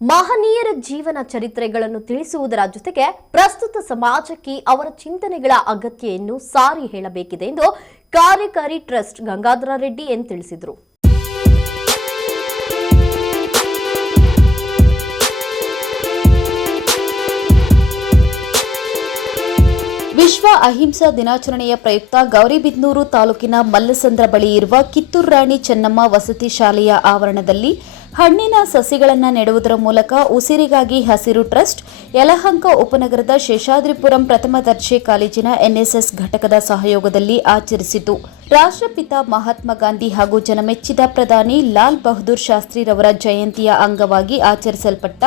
ಮಹನೀಯರ ಜೀವನ ಚರಿತ್ರೆಗಳನ್ನು ತಿಳಿಸುವುದರ ಜೊತೆಗೆ ಪ್ರಸ್ತುತ ಸಮಾಜಕ್ಕೆ ಅವರ ಚಿಂತನೆಗಳ ಅಗತ್ಯವನ್ನು ಸಾರಿ ಹೇಳಬೇಕಿದೆ ಎಂದು ಕಾರ್ಯಕಾರಿ ಟ್ರಸ್ಟ್ ಗಂಗಾಧರ ರೆಡ್ಡಿ ಎನ್ ತಿಳಿಸಿದರು. ವಿಶ್ವ ಅಹಿಂಸಾ ದಿನಾಚರಣೆಯ ಪ್ರಯುಕ್ತ ಗೌರಿಬಿದನೂರು ತಾಲೂಕಿನ ಮಲ್ಲಸಂದ್ರ ಬಳಿ ಇರುವ ಕಿತ್ತೂರು ರಾಣಿ ಚೆನ್ನಮ್ಮ ವಸತಿ ಶಾಲೆಯ ಆವರಣದಲ್ಲಿ ಹಣ್ಣಿನ ಸಸಿಗಳನ್ನು ನೆಡುವುದರ ಮೂಲಕ ಉಸಿರಿಗಾಗಿ ಹಸಿರು ಟ್ರಸ್ಟ್ ಯಲಹಂಕ ಉಪನಗರದ ಶೇಷಾದ್ರಿಪುರಂ ಪ್ರಥಮ ದರ್ಜೆ ಕಾಲೇಜಿನ ಎನ್ಎಸ್ಎಸ್ ಘಟಕದ ಸಹಯೋಗದಲ್ಲಿ ಆಚರಿಸಿತು. ರಾಷ್ಟ್ರಪಿತ ಮಹಾತ್ಮ ಗಾಂಧಿ ಹಾಗೂ ಜನಮೆಚ್ಚಿದ ಪ್ರಧಾನಿ ಲಾಲ್ ಬಹದ್ದೂರ್ ಶಾಸ್ತ್ರಿರವರ ಜಯಂತಿಯ ಅಂಗವಾಗಿ ಆಚರಿಸಲ್ಪಟ್ಟ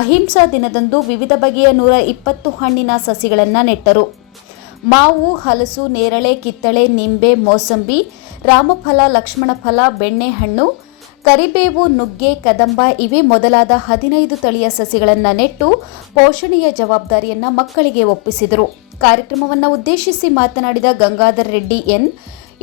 ಅಹಿಂಸಾ ದಿನದಂದು ವಿವಿಧ ಬಗೆಯ 120 ಹಣ್ಣಿನ ಸಸಿಗಳನ್ನು ನೆಟ್ಟರು. ಮಾವು, ಹಲಸು, ನೇರಳೆ, ಕಿತ್ತಳೆ, ನಿಂಬೆ, ಮೋಸಂಬಿ, ರಾಮಫಲ, ಲಕ್ಷ್ಮಣಫಲ, ಬೆಣ್ಣೆಹಣ್ಣು, ಕರಿಬೇವು, ನುಗ್ಗೆ, ಕದಂಬ ಇವೇ ಮೊದಲಾದ 15 ತಳಿಯ ಸಸಿಗಳನ್ನು ನೆಟ್ಟು ಪೋಷಣೆಯ ಜವಾಬ್ದಾರಿಯನ್ನು ಮಕ್ಕಳಿಗೆ ಒಪ್ಪಿಸಿದರು. ಕಾರ್ಯಕ್ರಮವನ್ನು ಉದ್ದೇಶಿಸಿ ಮಾತನಾಡಿದ ಗಂಗಾಧರ ರೆಡ್ಡಿ ಎನ್,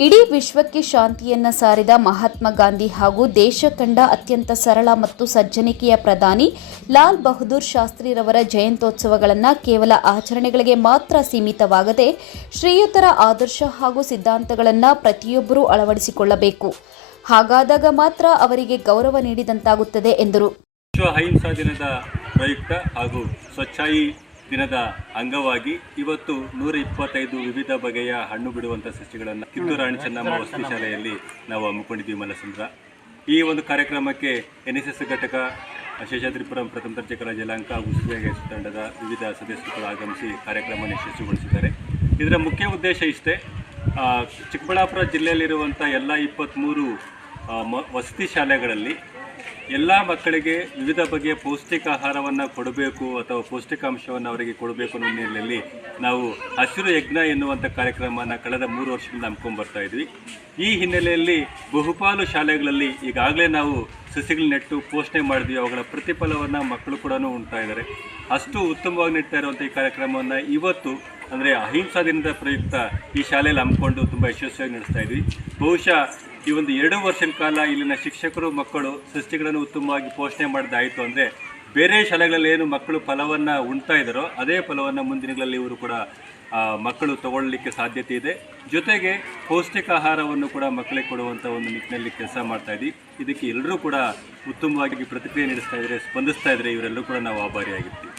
ಇಡೀ ವಿಶ್ವಕ್ಕೆ ಶಾಂತಿಯನ್ನ ಸಾರಿದ ಮಹಾತ್ಮ ಗಾಂಧಿ ಹಾಗೂ ದೇಶ ಕಂಡ ಅತ್ಯಂತ ಸರಳ ಮತ್ತು ಸಜ್ಜನಿಕೆಯ ಪ್ರಧಾನಿ ಲಾಲ್ ಬಹದ್ದೂರ್ ಶಾಸ್ತ್ರಿರವರ ಜಯಂತ್ಯೋತ್ಸವಗಳನ್ನು ಕೇವಲ ಆಚರಣೆಗಳಿಗೆ ಮಾತ್ರ ಸೀಮಿತವಾಗದೆ ಶ್ರೀಯುತರ ಆದರ್ಶ ಹಾಗೂ ಸಿದ್ಧಾಂತಗಳನ್ನು ಪ್ರತಿಯೊಬ್ಬರೂ ಅಳವಡಿಸಿಕೊಳ್ಳಬೇಕು. ಹಾಗಾದಾಗ ಮಾತ್ರ ಅವರಿಗೆ ಗೌರವ ನೀಡಿದಂತಾಗುತ್ತದೆ ಎಂದರು. ವಿಶ್ವ ಅಹಿಂಸಾ ದಿನದ ಪ್ರಯುಕ್ತ ಹಾಗೂ ಸ್ವಚ್ಛಾಯಿ ದಿನದ ಅಂಗವಾಗಿ ಇವತ್ತು 125 ವಿವಿಧ ಬಗೆಯ ಹಣ್ಣು ಬಿಡುವಂಥ ಸಸಿಗಳನ್ನು ಕಿತ್ತೂರು ರಾಣಿ ಚೆನ್ನಮ್ಮ ವಸತಿ ಶಾಲೆಯಲ್ಲಿ ನಾವು ಹಮ್ಮಿಕೊಂಡಿದ್ದೀವಿ. ಮಲ್ಲಸಂದ್ರ ಈ ಒಂದು ಕಾರ್ಯಕ್ರಮಕ್ಕೆ ಎನ್ಎಸ್ಎಸ್ ಘಟಕ, ಶೇಷಾದ್ರಿಪುರಂ ಪ್ರಥಮ ದರ್ಜೆ ಕಾಲೇಜು ಯಲಹಂಕ ಹಾಗೂ ಉಸಿರಿಗಾಗಿ ತಂಡದ ವಿವಿಧ ಸದಸ್ಯರು ಆಗಮಿಸಿ ಕಾರ್ಯಕ್ರಮವನ್ನು ಯಶಸ್ವಿಗೊಳಿಸಿದ್ದಾರೆ. ಇದರ ಮುಖ್ಯ ಉದ್ದೇಶ ಇಷ್ಟೇ, ಚಿಕ್ಕಬಳ್ಳಾಪುರ ಜಿಲ್ಲೆಯಲ್ಲಿರುವಂಥ ಎಲ್ಲ 23 ವಸತಿ ಶಾಲೆಗಳಲ್ಲಿ ಎಲ್ಲ ಮಕ್ಕಳಿಗೆ ವಿವಿಧ ಬಗೆಯ ಪೌಷ್ಟಿಕ ಆಹಾರವನ್ನು ಕೊಡಬೇಕು ಅಥವಾ ಪೌಷ್ಟಿಕಾಂಶವನ್ನು ಅವರಿಗೆ ಕೊಡಬೇಕು ಅನ್ನೋ ಹಿನ್ನೆಲೆಯಲ್ಲಿ ನಾವು ಹಸಿರು ಯಜ್ಞ ಎನ್ನುವಂಥ ಕಾರ್ಯಕ್ರಮವನ್ನು ಕಳೆದ 3 ವರ್ಷದಿಂದ ಹಮ್ಮಿಕೊಂಡ್ಬರ್ತಾ ಇದ್ವಿ. ಈ ಹಿನ್ನೆಲೆಯಲ್ಲಿ ಬಹುಪಾಲು ಶಾಲೆಗಳಲ್ಲಿ ಈಗಾಗಲೇ ನಾವು ಸಸಿಗಳು ನೆಟ್ಟು ಪೋಷಣೆ ಮಾಡಿದ್ವಿ. ಅವುಗಳ ಪ್ರತಿಫಲವನ್ನು ಮಕ್ಕಳು ಕೂಡ ಉಣ್ತಾ ಇದ್ದಾರೆ. ಅಷ್ಟು ಉತ್ತಮವಾಗಿ ನೀಡ್ತಾ ಇರುವಂಥ ಈ ಕಾರ್ಯಕ್ರಮವನ್ನು ಇವತ್ತು ಅಂದರೆ ಅಹಿಂಸಾ ದಿನದ ಪ್ರಯುಕ್ತ ಈ ಶಾಲೆಯಲ್ಲಿ ಹಮ್ಮಿಕೊಂಡು ತುಂಬ ಯಶಸ್ವಿಯಾಗಿ ನಡೆಸ್ತಾ ಇದ್ವಿ. ಬಹುಶಃ ಈ ಒಂದು 2 ವರ್ಷದ ಕಾಲ ಇಲ್ಲಿನ ಶಿಕ್ಷಕರು ಮಕ್ಕಳು ಸಸ್ಯಗಳನ್ನು ಉತ್ತಮವಾಗಿ ಪೋಷಣೆ ಮಾಡಿದಾಯಿತು ಅಂದರೆ ಬೇರೆ ಶಾಲೆಗಳಲ್ಲಿ ಏನು ಮಕ್ಕಳು ಫಲವನ್ನು ಉಣ್ತಾ ಇದ್ದಾರೋ ಅದೇ ಫಲವನ್ನು ಮುಂದಿನ ದಿನಗಳಲ್ಲಿ ಇವರು ಕೂಡ ಮಕ್ಕಳು ತಗೊಳ್ಳಲಿಕ್ಕೆ ಸಾಧ್ಯತೆ ಇದೆ. ಜೊತೆಗೆ ಪೌಷ್ಟಿಕ ಆಹಾರವನ್ನು ಕೂಡ ಮಕ್ಕಳಿಗೆ ಕೊಡುವಂಥ ಒಂದು ನಿಟ್ಟಿನಲ್ಲಿ ಕೆಲಸ ಮಾಡ್ತಾ ಇದ್ವಿ. ಇದಕ್ಕೆ ಎಲ್ಲರೂ ಕೂಡ ಉತ್ತಮವಾಗಿ ಪ್ರತಿಕ್ರಿಯೆ ನೀಡಿಸ್ತಾ ಇದ್ದಾರೆ, ಸ್ಪಂದಿಸ್ತಾ ಇದ್ದಾರೆ. ಇವರೆಲ್ಲರೂ ಕೂಡ ನಾವು ಆಭಾರಿಯಾಗಿರ್ತೀವಿ.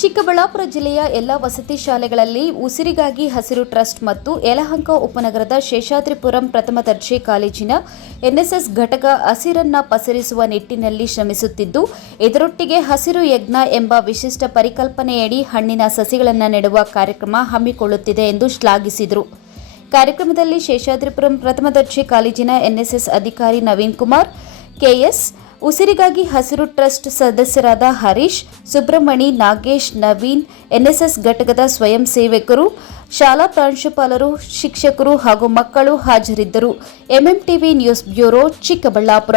ಚಿಕ್ಕಬಳ್ಳಾಪುರ ಜಿಲ್ಲೆಯ ಎಲ್ಲ ವಸತಿ ಶಾಲೆಗಳಲ್ಲಿ ಉಸಿರಿಗಾಗಿ ಹಸಿರು ಟ್ರಸ್ಟ್ ಮತ್ತು ಯಲಹಂಕ ಉಪನಗರದ ಶೇಷಾದ್ರಿಪುರಂ ಪ್ರಥಮ ದರ್ಜೆ ಕಾಲೇಜಿನ ಎನ್ಎಸ್ಎಸ್ ಘಟಕ ಹಸಿರನ್ನ ಪಸರಿಸುವ ನಿಟ್ಟಿನಲ್ಲಿ ಶ್ರಮಿಸುತ್ತಿದ್ದು, ಇದರೊಟ್ಟಿಗೆ ಹಸಿರು ಯಜ್ಞ ಎಂಬ ವಿಶಿಷ್ಟ ಪರಿಕಲ್ಪನೆಯಡಿ ಹಣ್ಣಿನ ಸಸಿಗಳನ್ನು ನೆಡುವ ಕಾರ್ಯಕ್ರಮ ಹಮ್ಮಿಕೊಳ್ಳುತ್ತಿದೆ ಎಂದು ಶ್ಲಾಘಿಸಿದರು. ಕಾರ್ಯಕ್ರಮದಲ್ಲಿ ಶೇಷಾದ್ರಿಪುರಂ ಪ್ರಥಮ ದರ್ಜೆ ಕಾಲೇಜಿನ ಎನ್ಎಸ್ಎಸ್ ಅಧಿಕಾರಿ ನವೀನ್ ಕುಮಾರ್, ಕೆಎಸ್, ಉಸಿರಿಗಾಗಿ ಹಸಿರು ಟ್ರಸ್ಟ್ ಸದಸ್ಯರಾದ ಹರೀಶ್, ಸುಬ್ರಹ್ಮಣಿ, ನಾಗೇಶ್, ನವೀನ್, ಎನ್ಎಸ್ಎಸ್ ಘಟಕದ ಸ್ವಯಂ ಸೇವಕರು, ಶಾಲಾ ಪ್ರಾಂಶುಪಾಲರು, ಶಿಕ್ಷಕರು ಹಾಗೂ ಮಕ್ಕಳು ಹಾಜರಿದ್ದರು. MMTV news bureau, Chikkaballapur.